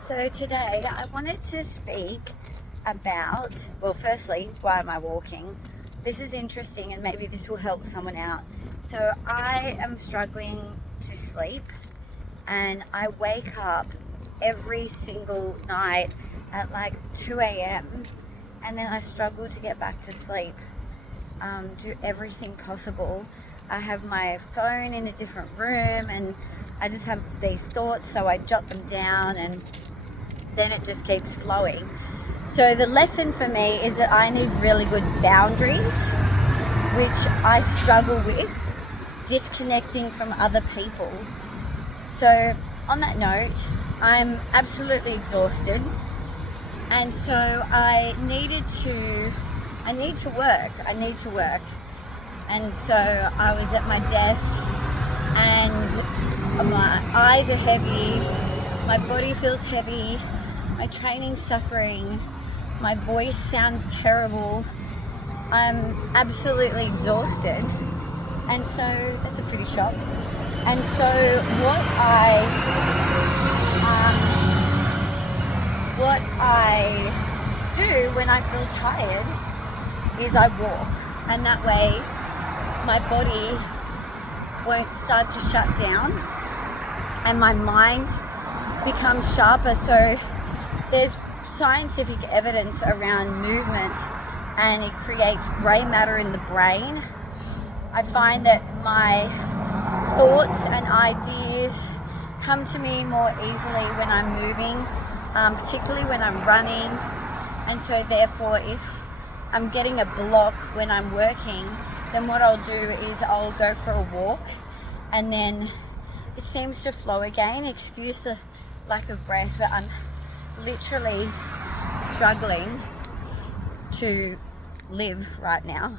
So today I wanted to speak about, well, firstly, why am I walking? This is interesting and maybe this will help someone out. So I am struggling to sleep and I wake up every single night at like 2 a.m. and then I struggle to get back to sleep. Do everything possible. I have my phone in a different room and I just have these thoughts, so I jot them down and then it just keeps flowing. So the lesson for me is that I need really good boundaries, which I struggle with, disconnecting from other people. So on that note, I'm absolutely exhausted, and so I need to work. And so I was at my desk and my eyes are heavy, my body feels heavy, my training's suffering, my voice sounds terrible, I'm absolutely exhausted. And so that's a pretty shock. And so what I do when I feel tired is I walk, and that way my body won't start to shut down and my mind becomes sharper. So there's scientific evidence around movement and it creates grey matter in the brain. I find that my thoughts and ideas come to me more easily when I'm moving, particularly when I'm running. And so therefore, if I'm getting a block when I'm working, then what I'll do is I'll go for a walk and then it seems to flow again. Excuse the lack of breath, but I'm literally struggling to live right now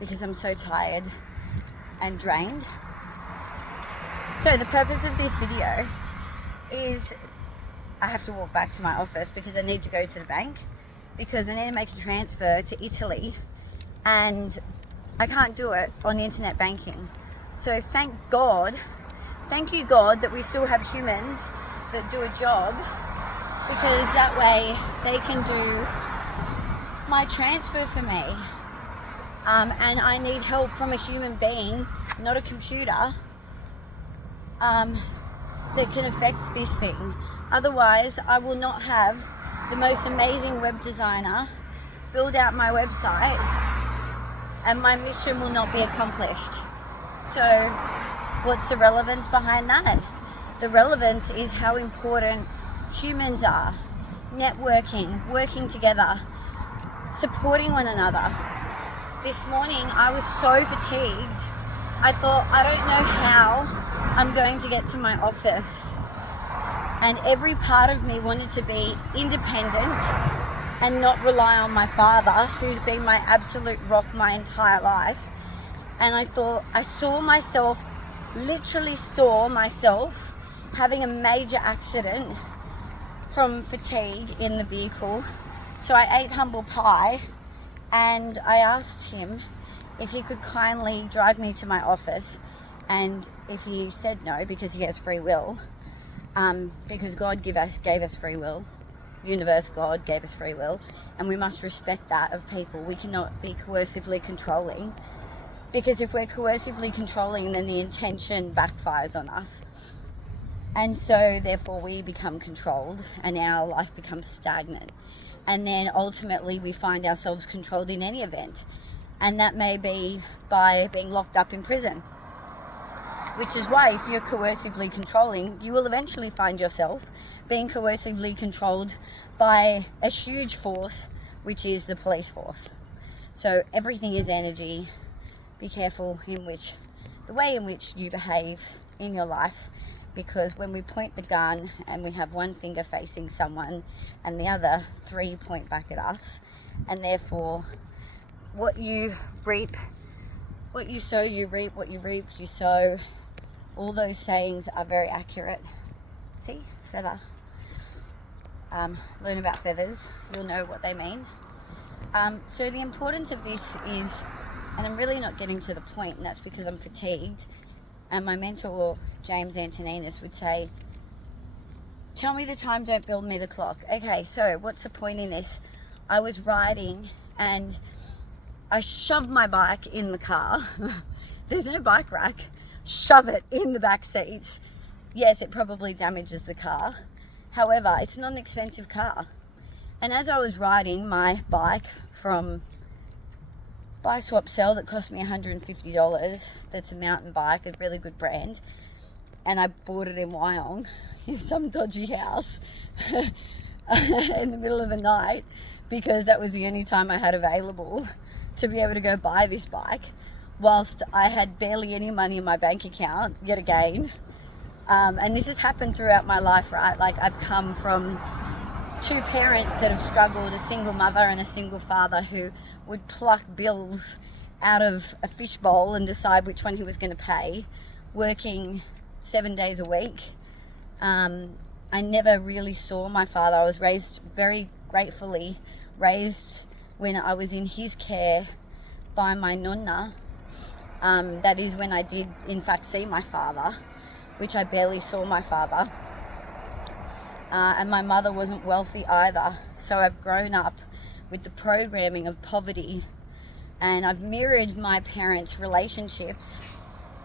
because I'm so tired and drained. So the purpose of this video is I have to walk back to my office because I need to go to the bank because I need to make a transfer to Italy and I can't do it on internet banking. So thank you God that we still have humans that do a job, because that way they can do my transfer for me. And I need help from a human being, not a computer, that can affect this thing. Otherwise, I will not have the most amazing web designer build out my website and my mission will not be accomplished. So what's the relevance behind that? The relevance is how important humans are, networking, working together, supporting one another. This morning I was so fatigued. I thought, I don't know how I'm going to get to my office. And every part of me wanted to be independent and not rely on my father, who's been my absolute rock my entire life. And I thought, literally saw myself having a major accident from fatigue in the vehicle. So I ate humble pie and I asked him if he could kindly drive me to my office, and if he said no, because he has free will, because God gave us free will, universe God gave us free will, and we must respect that of people. We cannot be coercively controlling, because if we're coercively controlling, then the intention backfires on us. And so therefore we become controlled and our life becomes stagnant. And then ultimately we find ourselves controlled in any event. And that may be by being locked up in prison. Which is why if you're coercively controlling, you will eventually find yourself being coercively controlled by a huge force, which is the police force. So everything is energy. Be careful the way in which you behave in your life, because when we point the gun and we have one finger facing someone and the other three point back at us, and therefore what you sow, you reap. What you reap, you sow. All those sayings are very accurate. See, feather. Learn about feathers, you'll know what they mean. So the importance of this is, and I'm really not getting to the point, and that's because I'm fatigued, and my mentor, James Antoninus, would say, Tell me the time, don't build me the clock. Okay, so what's the point in this? I was riding and I shoved my bike in the car. There's no bike rack. Shove it in the back seat. Yes, it probably damages the car. However, it's not an expensive car. And as I was riding my bike from Buy Swap Sell that cost me $150, that's a mountain bike, a really good brand, and I bought it in Wyong, in some dodgy house in the middle of the night, because that was the only time I had available to be able to go buy this bike, whilst I had barely any money in my bank account, yet again. And this has happened throughout my life, right? Like, I've come from two parents that have struggled, a single mother and a single father, who would pluck bills out of a fishbowl and decide which one he was going to pay, working 7 days a week. I never really saw my father. I was raised, very gratefully raised, when I was in his care by my nonna. That is when I did in fact see my father, which I barely saw my father. And my mother wasn't wealthy either. So I've grown up with the programming of poverty, and I've mirrored my parents' relationships,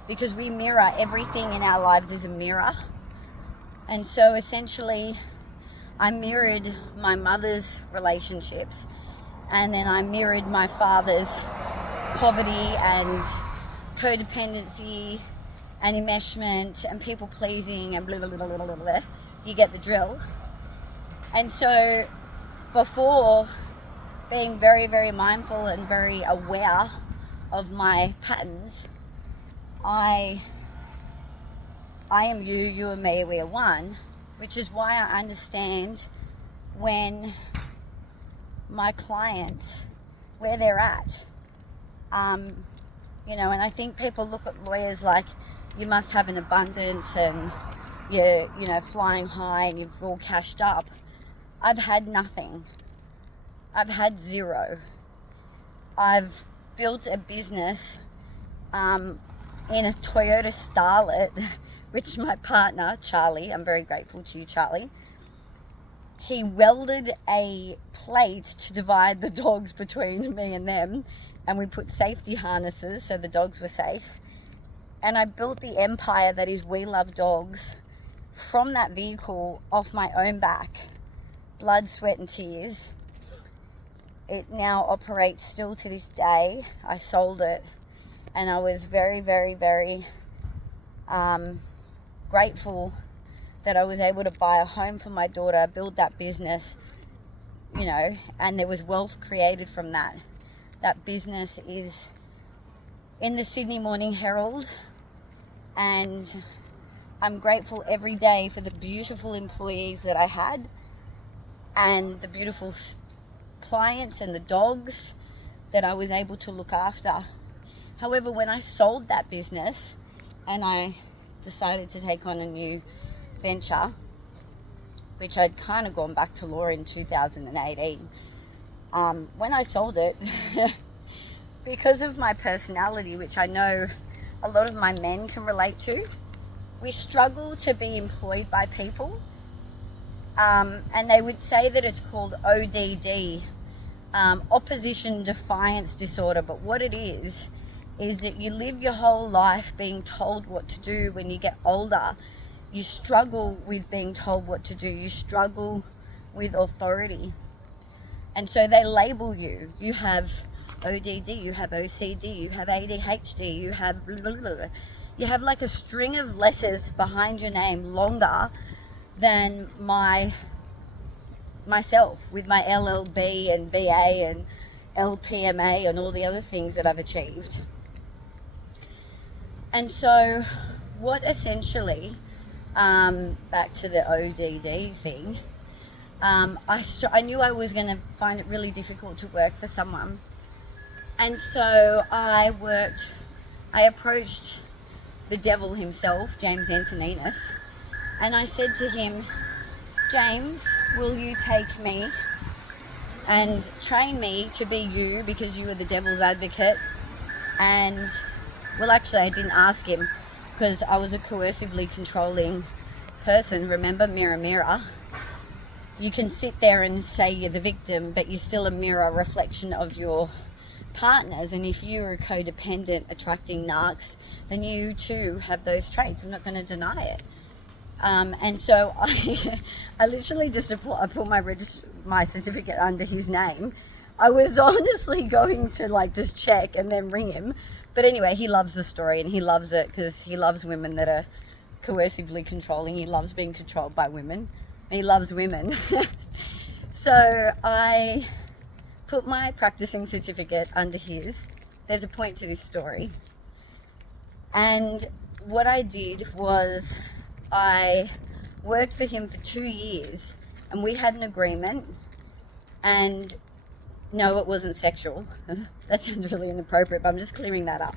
because we mirror everything in our lives is a mirror. And so essentially I mirrored my mother's relationships, and then I mirrored my father's poverty and codependency and enmeshment and people pleasing and blah, blah, blah, blah, blah, blah. You get the drill. And so before being very, very mindful and very aware of my patterns, I am you, you are me, we are one, which is why I understand when my clients, where they're at. And I think people look at lawyers like you must have an abundance and you're, flying high and you've all cashed up. I've had nothing. I've had zero. I've built a business in a Toyota Starlet, which my partner, Charlie, I'm very grateful to you, Charlie, he welded a plate to divide the dogs between me and them, and we put safety harnesses so the dogs were safe. And I built the empire that is We Love Dogs from that vehicle off my own back. Blood, sweat and tears. It now operates still to this day. I sold it, and I was very, very, very grateful that I was able to buy a home for my daughter, build that business, and there was wealth created from that. That business is in the Sydney Morning Herald, and I'm grateful every day for the beautiful employees that I had and the beautiful clients and the dogs that I was able to look after. However, when I sold that business and I decided to take on a new venture, which I'd kind of gone back to law in 2018, when I sold it, because of my personality, which I know a lot of my men can relate to, we struggle to be employed by people. And they would say that it's called ODD, opposition defiance disorder. But what it is that you live your whole life being told what to do. When you get older, you struggle with being told what to do. You struggle with authority. And so they label you. You have ODD, you have OCD, you have ADHD, you have blah, blah, blah. You have like a string of letters behind your name longer than myself, with my LLB and BA and LPMA and all the other things that I've achieved. And so what essentially, back to the ODD thing, I knew I was going to find it really difficult to work for someone. And so I approached the devil himself, James Antoninus, and I said to him, James, will you take me and train me to be you, because you are the devil's advocate? And, well, actually I didn't ask him, because I was a coercively controlling person, remember, mirror, mirror. You can sit there and say you're the victim, but you're still a mirror reflection of your partners. And if you're a codependent attracting narcs, then you too have those traits. I'm not going to deny it. And so I literally just I put my certificate under his name. I was honestly going to like just check and then ring him. But anyway, he loves the story and he loves it because he loves women that are coercively controlling. He loves being controlled by women. He loves women. So I put my practicing certificate under his. There's a point to this story. And what I did was I worked for him for 2 years and we had an agreement. And no, it wasn't sexual. That sounds really inappropriate, but I'm just clearing that up.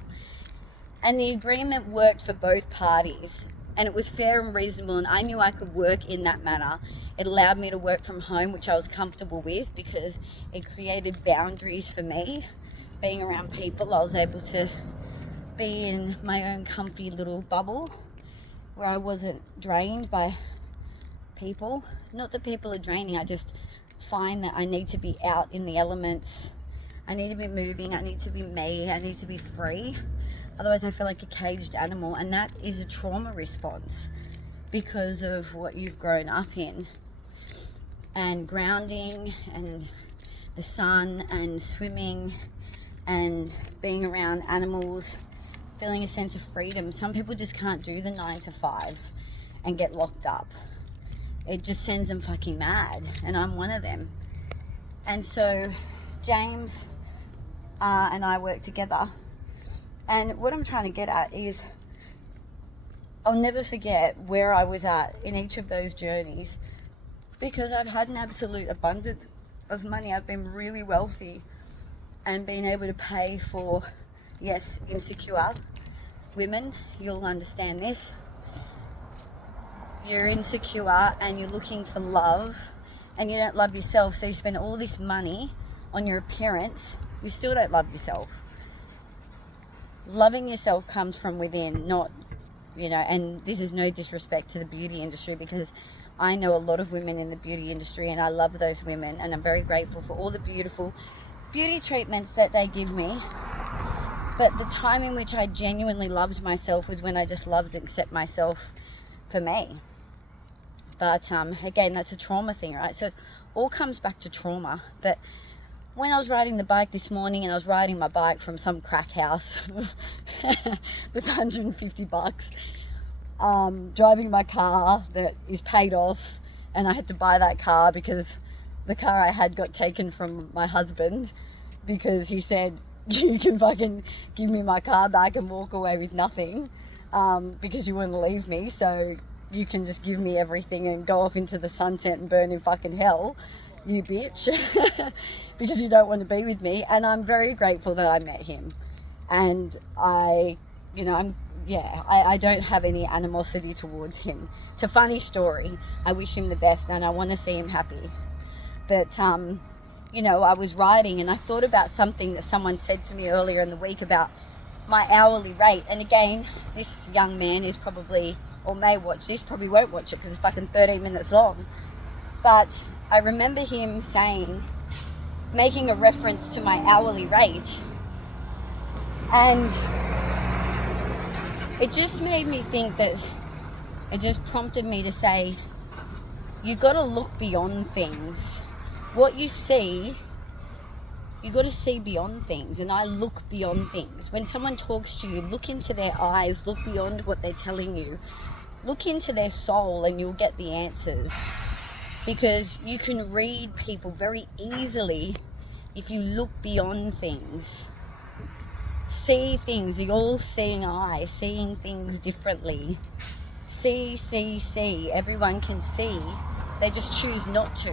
And the agreement worked for both parties. And it was fair and reasonable, and I knew I could work in that manner. It allowed me to work from home, which I was comfortable with because it created boundaries for me. Being around people, I was able to be in my own comfy little bubble where I wasn't drained by people. Not that people are draining, I just find that I need to be out in the elements. I need to be moving, I need to be me, I need to be free. Otherwise I feel like a caged animal, and that is a trauma response because of what you've grown up in. And grounding and the sun and swimming and being around animals, feeling a sense of freedom. Some people just can't do the 9 to 5 and get locked up. It just sends them fucking mad, and I'm one of them. And so James and I work together. And what I'm trying to get at is I'll never forget where I was at in each of those journeys because I've had an absolute abundance of money. I've been really wealthy and been able to pay for, yes, insecure women. You'll understand this. You're insecure and you're looking for love and you don't love yourself, so you spend all this money on your appearance. You still don't love yourself. Loving yourself comes from within, not, and this is no disrespect to the beauty industry because I know a lot of women in the beauty industry and I love those women and I'm very grateful for all the beautiful beauty treatments that they give me. But the time in which I genuinely loved myself was when I just loved and accepted myself for me. But again, that's a trauma thing, right? So it all comes back to trauma. But when I was riding the bike this morning and I was riding my bike from some crack house with $150, driving my car that is paid off, and I had to buy that car because the car I had got taken from my husband because he said, you can fucking give me my car back and walk away with nothing because you want to leave me, so you can just give me everything and go off into the sunset and burn in fucking hell, you bitch. Because you don't want to be with me. And I'm very grateful that I met him. And I don't have any animosity towards him. It's a funny story. I wish him the best and I want to see him happy. But, I was riding and I thought about something that someone said to me earlier in the week about my hourly rate. And again, this young man is probably, or may watch this, probably won't watch it because it's fucking 13 minutes long. But I remember him making a reference to my hourly rate. And it just made me think that it just prompted me to say, you got to look beyond things. What you see, you got to see beyond things. And I look beyond things. When someone talks to you, look into their eyes, look beyond what they're telling you. Look into their soul and you'll get the answers. Because you can read people very easily if you look beyond things. See things, the all-seeing eye, seeing things differently. See. Everyone can see. They just choose not to.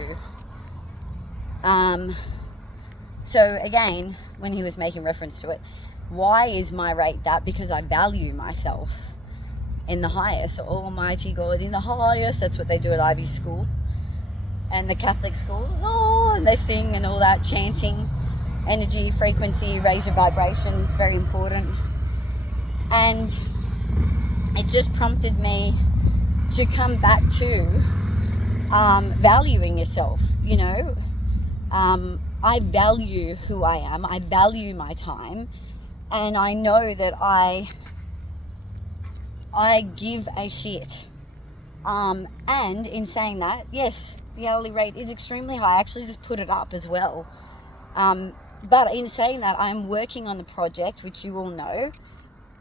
So again, when he was making reference to it, why is my rate that? Because I value myself in the highest. Almighty God in the highest. That's what they do at Ivy School. And the Catholic schools, and they sing and all that, chanting, energy, frequency, raise your vibrations, very important. And it just prompted me to come back to valuing yourself, you know. I value who I am. I value my time. And I know that I give a shit. And in saying that, yes, the hourly rate is extremely high. I actually just put it up as well. But in saying that, I'm working on the project, which you all know.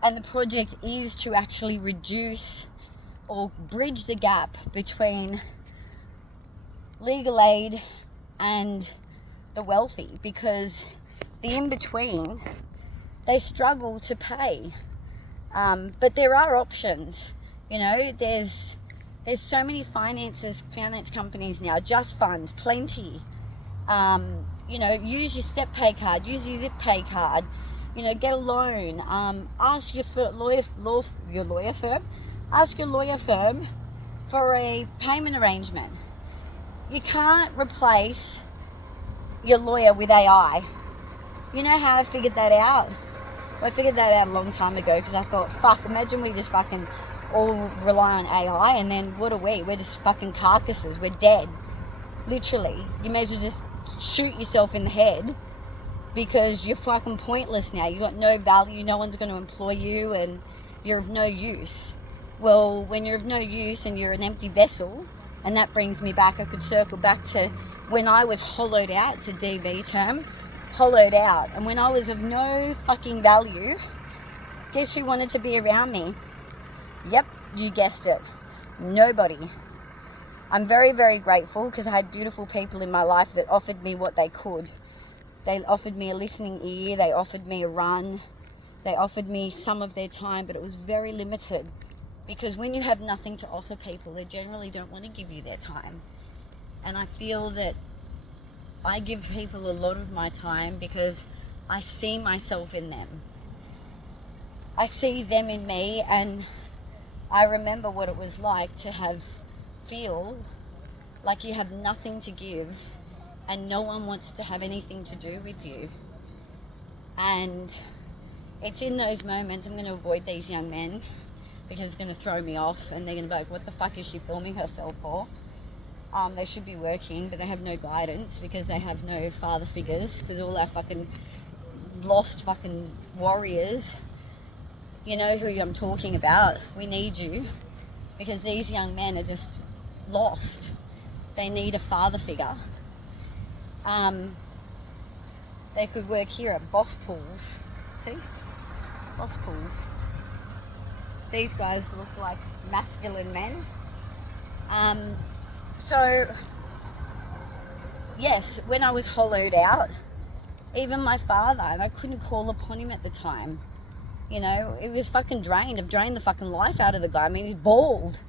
And the project is to actually reduce or bridge the gap between legal aid and the wealthy, because the in-between, they struggle to pay. But there are options. You know, there's so many finance companies now, Just Funds, plenty. You know, use your Step Pay card, use your Zip Pay card, you know, get a loan. Ask your lawyer firm, ask your lawyer firm for a payment arrangement. You can't replace your lawyer with AI. You know how I figured that out? Well, I figured that out a long time ago, because I thought, fuck, imagine we just fucking all rely on AI, and then what are we? We're just fucking carcasses. We're dead. Literally. You may as well just shoot yourself in the head, because you're fucking pointless now. You got no value. No one's going to employ you, and you're of no use. Well, when you're of no use and you're an empty vessel, and that brings me back, I could circle back to when I was hollowed out. It's a DV term. Hollowed out. And when I was of no fucking value, guess who wanted to be around me? Yep, you guessed it. Nobody. I'm very, very grateful, because I had beautiful people in my life that offered me what they could. They offered me a listening ear. They offered me a run. They offered me some of their time, but it was very limited. Because when you have nothing to offer people, they generally don't want to give you their time. And I feel that I give people a lot of my time because I see myself in them. I see them in me, and I remember what it was like to feel like you have nothing to give and no one wants to have anything to do with you. And it's in those moments, I'm going to avoid these young men because it's going to throw me off, and they're going to be like, what the fuck is she filming herself for? They should be working, but they have no guidance because they have no father figures, because all our fucking lost fucking warriors, you know who I'm talking about. We need you, because these young men are just lost. They need a father figure. They could work here at Boss Pools. See? Boss Pools. These guys look like masculine men. So, yes, when I was hollowed out, even my father, and I couldn't call upon him at the time. You know, it was fucking drained. I've drained the fucking life out of the guy. I mean, he's bald.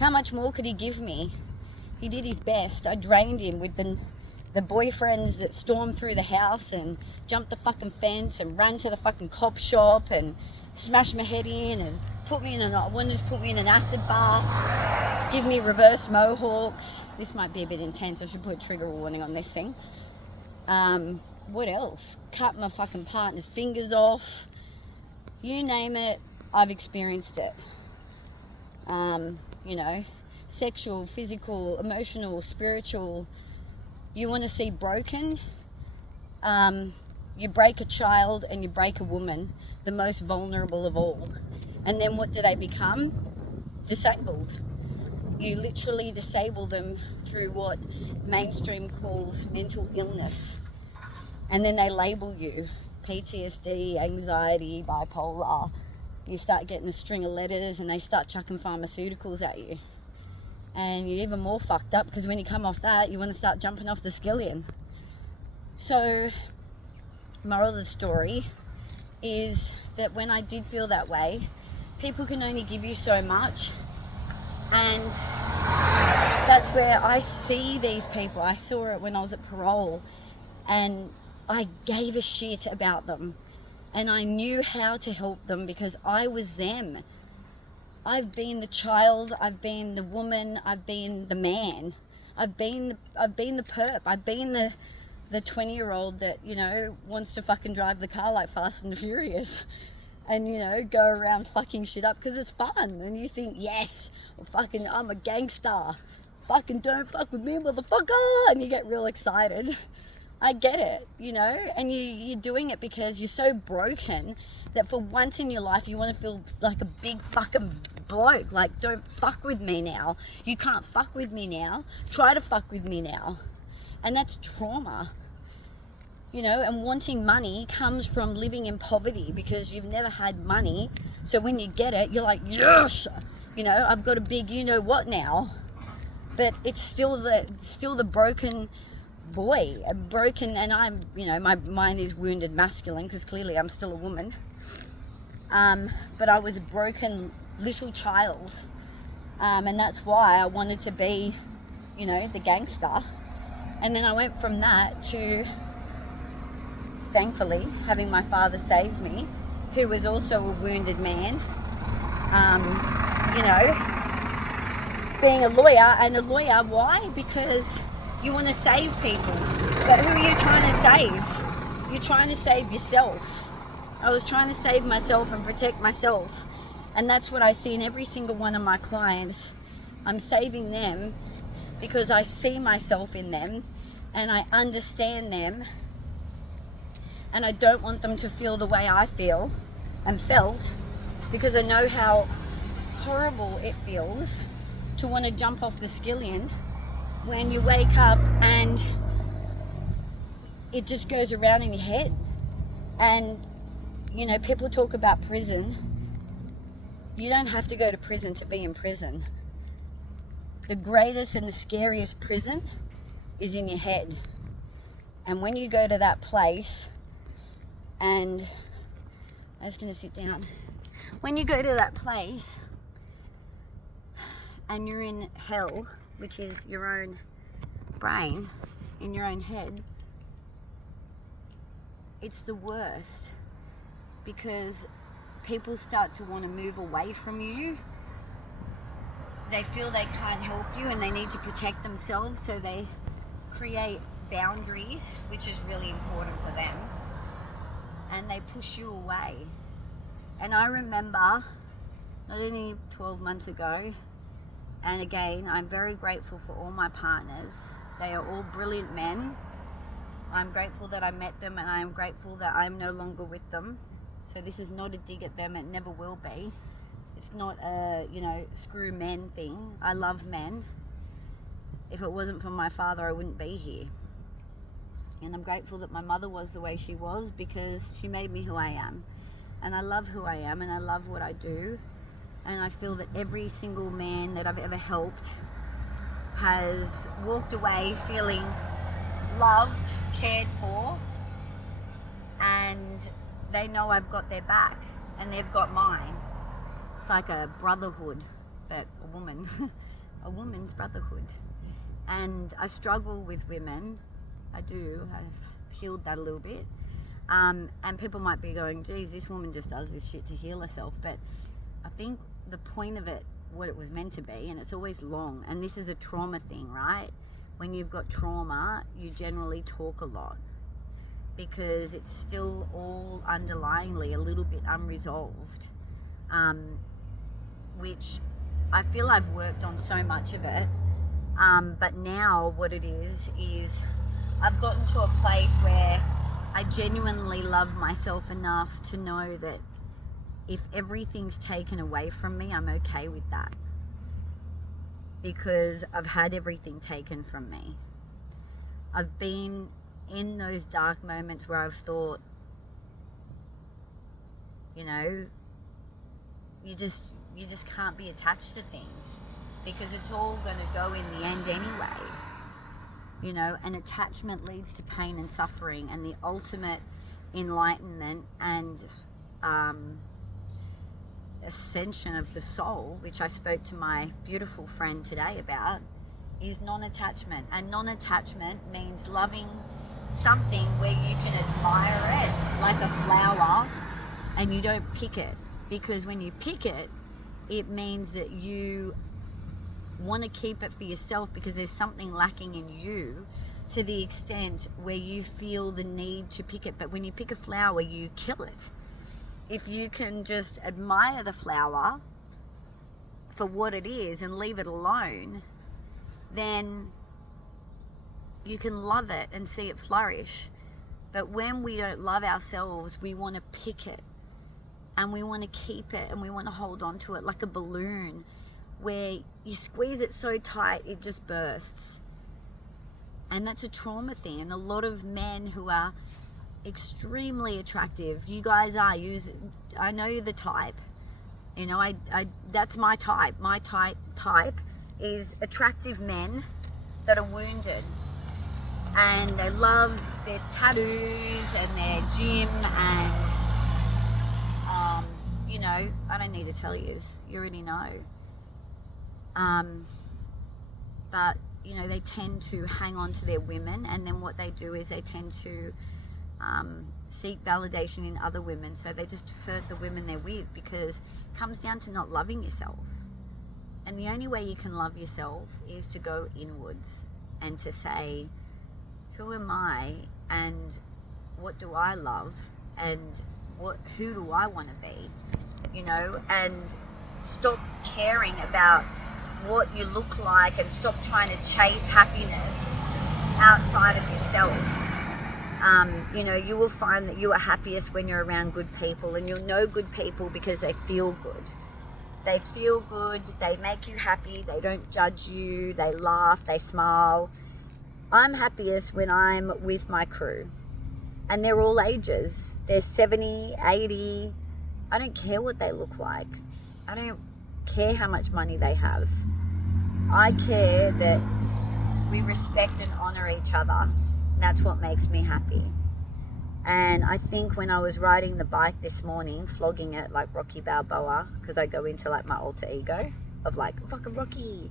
How much more could he give me? He did his best. I drained him with the boyfriends that stormed through the house and jumped the fucking fence and ran to the fucking cop shop and smashed my head in and wanted to put me in an acid bath, give me reverse mohawks. This might be a bit intense. I should put a trigger warning on this thing. What else? Cut my fucking partner's fingers off. You name it, I've experienced it. You know, sexual, physical, emotional, spiritual. You want to see broken? You break a child and you break a woman, the most vulnerable of all. And then what do they become? Disabled. You literally disable them through what mainstream calls mental illness. And then they label you PTSD, anxiety, bipolar. You start getting a string of letters and they start chucking pharmaceuticals at you. And you're even more fucked up, because when you come off that, you want to start jumping off the skillion. So, moral of the story is that when I did feel that way, people can only give you so much. And that's where I see these people. I saw it when I was at parole, and I gave a shit about them. And I knew how to help them because I was them. I've been the child, I've been the woman, I've been the man. I've been the perp. I've been the 20-year-old that, you know, wants to fucking drive the car like Fast and the Furious. and, you know, go around fucking shit up because it's fun. And you think, yes, well, fucking, I'm a gangster. Fucking don't fuck with me, motherfucker. And you get real excited. I get it, you know, and you're doing it because you're so broken that for once in your life you want to feel like a big fucking bloke. Like, don't fuck with me now. You can't fuck with me now. Try to fuck with me now. And that's trauma. You know, and wanting money comes from living in poverty because you've never had money. So when you get it, you're like, yes, you know, I've got a big you know what now. But it's still the broken boy, and I'm, you know, my mind is wounded masculine because clearly I'm still a woman. But I was a broken little child, and that's why I wanted to be, you know, the gangster. And then I went from that to, thankfully, having my father save me, who was also a wounded man, you know, being a lawyer. And a lawyer, why? Because you want to save people. But who are you trying to save? You're trying to save yourself. I was trying to save myself and protect myself. And that's what I see in every single one of my clients. I'm saving them because I see myself in them and I understand them. And I don't want them to feel the way I feel and felt, because I know how horrible it feels to want to jump off the skillion when you wake up and it just goes around in your head. And, you know, people talk about prison. You don't have to go to prison to be in prison. The greatest and the scariest prison is in your head. And when you go to that place, and I was going to sit down. When you go to that place and you're in hell, which is your own brain, in your own head, it's the worst, because people start to want to move away from you. They feel they can't help you and they need to protect themselves, so they create boundaries, which is really important for them, and they push you away. And I remember, not only 12 months ago, and again, I'm very grateful for all my partners. They are all brilliant men. I'm grateful that I met them, and I am grateful that I'm no longer with them. So this is not a dig at them, it never will be. It's not a, you know, screw men thing. I love men. If it wasn't for my father, I wouldn't be here. And I'm grateful that my mother was the way she was, because she made me who I am. And I love who I am, and I love what I do. And I feel that every single man that I've ever helped has walked away feeling loved, cared for, and they know I've got their back and they've got mine. It's like a brotherhood, but a woman, a woman's brotherhood. And I struggle with women. I do. I've healed that a little bit. And people might be going, geez, this woman just does this shit to heal herself. But I think the point of it, what it was meant to be, and it's always long, and this is a trauma thing, right? When you've got trauma, you generally talk a lot because it's still all underlyingly a little bit unresolved, which I feel I've worked on so much of it. But now what it is I've gotten to a place where I genuinely love myself enough to know that if everything's taken away from me, I'm okay with that. Because I've had everything taken from me. I've been in those dark moments where I've thought, you know, you just can't be attached to things, because it's all going to go in the end anyway. You know, and attachment leads to pain and suffering, and the ultimate enlightenment and ascension of the soul, which I spoke to my beautiful friend today about, is non-attachment. And non-attachment means loving something where you can admire it like a flower and you don't pick it, because when you pick it, it means that you want to keep it for yourself because there's something lacking in you, to the extent where you feel the need to pick it. But when you pick a flower, you kill it. if you can just admire the flower for what it is and leave it alone, then you can love it and see it flourish. But when we don't love ourselves, we want to pick it and we want to keep it and we want to hold on to it like a balloon where you squeeze it so tight it just bursts. And that's a trauma thing. And a lot of men who are extremely attractive, you guys are, I know you're the type, you know, I that's my type. My type is attractive men that are wounded, and they love their tattoos and their gym, and you know, I don't need to tell you, you already know. But you know, they tend to hang on to their women, and then what they do is they tend to seek validation in other women, so they just hurt the women they're with, because it comes down to not loving yourself. And the only way you can love yourself is to go inwards and to say, who am I, and what do I love, and who do I want to be, you know, and stop caring about what you look like, and stop trying to chase happiness outside of yourself. You know, you will find that you are happiest when you're around good people, and you'll know good people because they feel good. They feel good, they make you happy, they don't judge you, they laugh, they smile. I'm happiest when I'm with my crew, and they're all ages. They're 70, 80. I don't care what they look like. I don't care how much money they have. I care that we respect and honor each other. That's what makes me happy. And I think when I was riding the bike this morning, flogging it like Rocky Balboa, because I go into like my alter ego of like, fucking Rocky.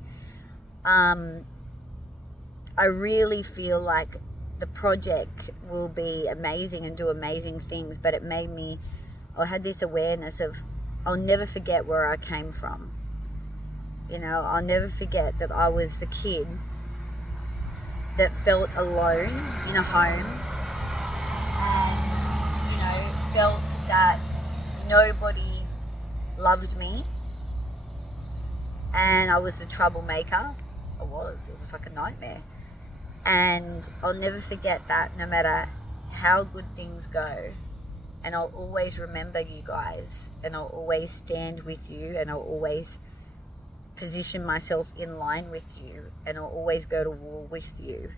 I really feel like the project will be amazing and do amazing things, but it made me, I had this awareness of, I'll never forget where I came from. You know, I'll never forget that I was the kid that felt alone in a home, and, you know, felt that nobody loved me, and I was the troublemaker. It was a fucking nightmare. And I'll never forget that, no matter how good things go. And I'll always remember you guys, and I'll always stand with you, and I'll always position myself in line with you, and I'll always go to war with you.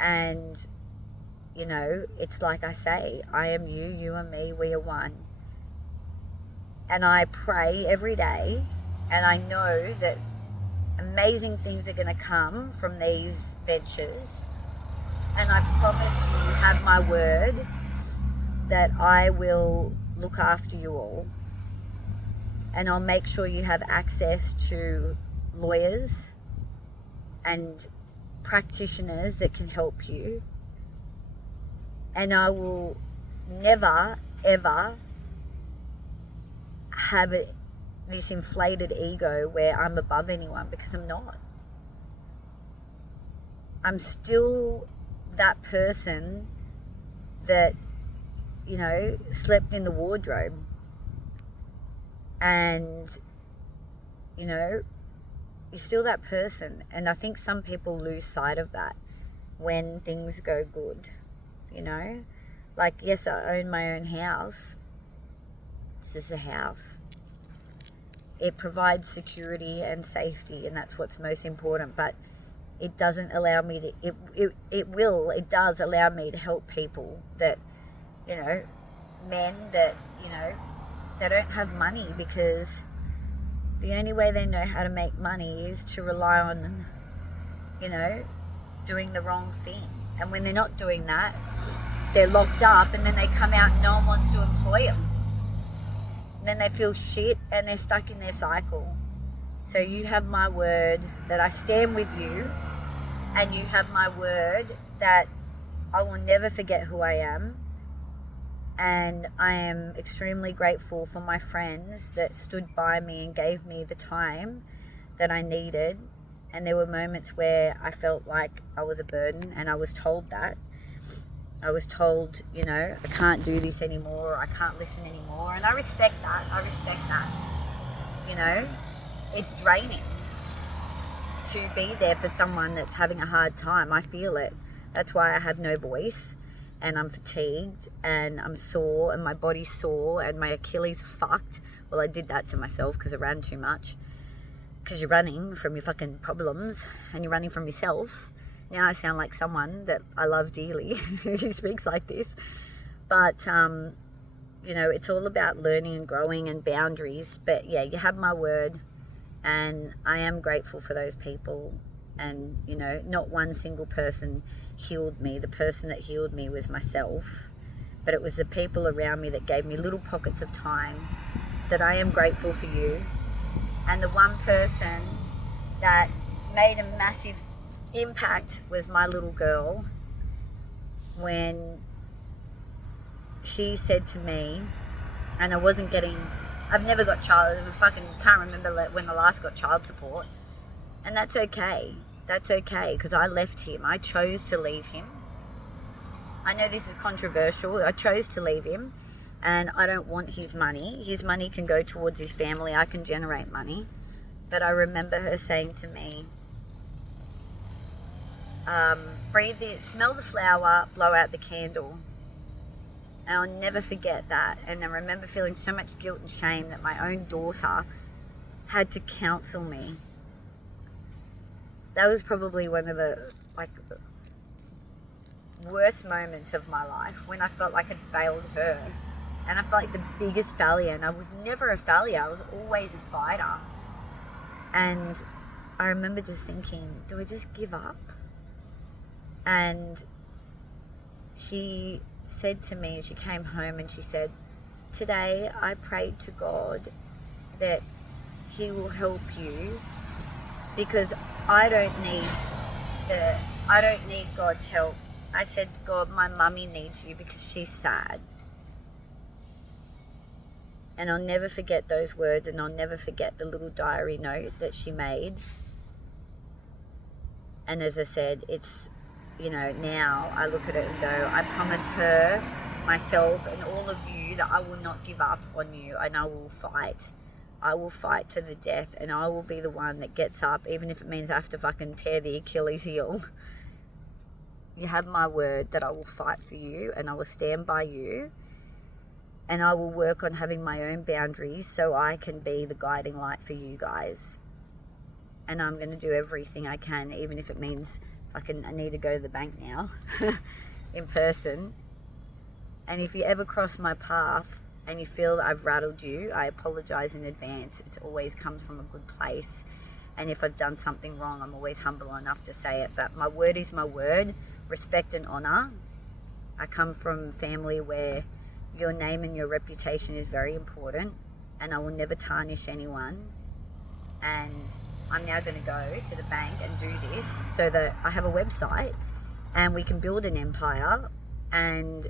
And, you know, it's like I say, I am you, you are me, we are one. And I pray every day, and I know that amazing things are going to come from these ventures. And I promise you have my word that I will look after you all. And I'll make sure you have access to lawyers and practitioners that can help you. And I will never, ever have this inflated ego where I'm above anyone, because I'm not. I'm still that person that, you know, slept in the wardrobe. And, you know, you're still that person. And I think some people lose sight of that when things go good, you know. Like, yes, I own my own house. This is a house. It provides security and safety, and that's what's most important. But it doesn't allow me to, it does allow me to help people that, you know, men that, you know, they don't have money, because the only way they know how to make money is to rely on, you know, doing the wrong thing. And when they're not doing that, they're locked up, and then they come out and no one wants to employ them. And then they feel shit, and they're stuck in their cycle. So you have my word that I stand with you, and you have my word that I will never forget who I am. And I am extremely grateful for my friends that stood by me and gave me the time that I needed. And there were moments where I felt like I was a burden, and I was told that. I was told, you know, I can't do this anymore, or I can't listen anymore. And I respect that. You know, it's draining to be there for someone that's having a hard time. I feel it. That's why I have no voice, and I'm fatigued, and I'm sore, and my body's sore, and my Achilles are fucked. Well, I did that to myself because I ran too much. Because you're running from your fucking problems, and you're running from yourself. Now I sound like someone that I love dearly who speaks like this. But, you know, it's all about learning and growing and boundaries. But, yeah, you have my word, and I am grateful for those people. And, you know, not one single person healed me. The person that healed me was myself. But it was the people around me that gave me little pockets of time, that I am grateful for you. And the one person that made a massive impact was my little girl, when she said to me, and I've never got I fucking can't remember when I last got child support. And that's okay. That's okay, because I left him. I chose to leave him. I know this is controversial. I chose to leave him, and I don't want his money. His money can go towards his family. I can generate money. But I remember her saying to me, smell the flower, blow out the candle. And I'll never forget that. And I remember feeling so much guilt and shame that my own daughter had to counsel me. That was probably one of the worst moments of my life, when I felt like I'd failed her. And I felt like the biggest failure. And I was never a failure. I was always a fighter. And I remember just thinking, do I just give up? And she said to me, she came home and she said, today I prayed to God that he will help you, because I don't need God's help. I said, God, my mummy needs you because she's sad. And I'll never forget those words, and I'll never forget the little diary note that she made. And as I said, it's, you know, now I look at it and go, I promise her, myself, and all of you that I will not give up on you, and I will fight. I will fight to the death, and I will be the one that gets up, even if it means I have to fucking tear the Achilles heel. You have my word that I will fight for you, and I will stand by you, and I will work on having my own boundaries so I can be the guiding light for you guys. And I'm going to do everything I can, even if it means I need to go to the bank now in person. And if you ever cross my path and you feel that I've rattled you, I apologize in advance. It always comes from a good place. And if I've done something wrong, I'm always humble enough to say it. But my word is my word. Respect and honor. I come from a family where your name and your reputation is very important, and I will never tarnish anyone. And I'm now going to go to the bank and do this so that I have a website and we can build an empire, and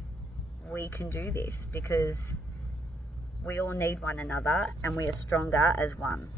we can do this because we all need one another, and we are stronger as one.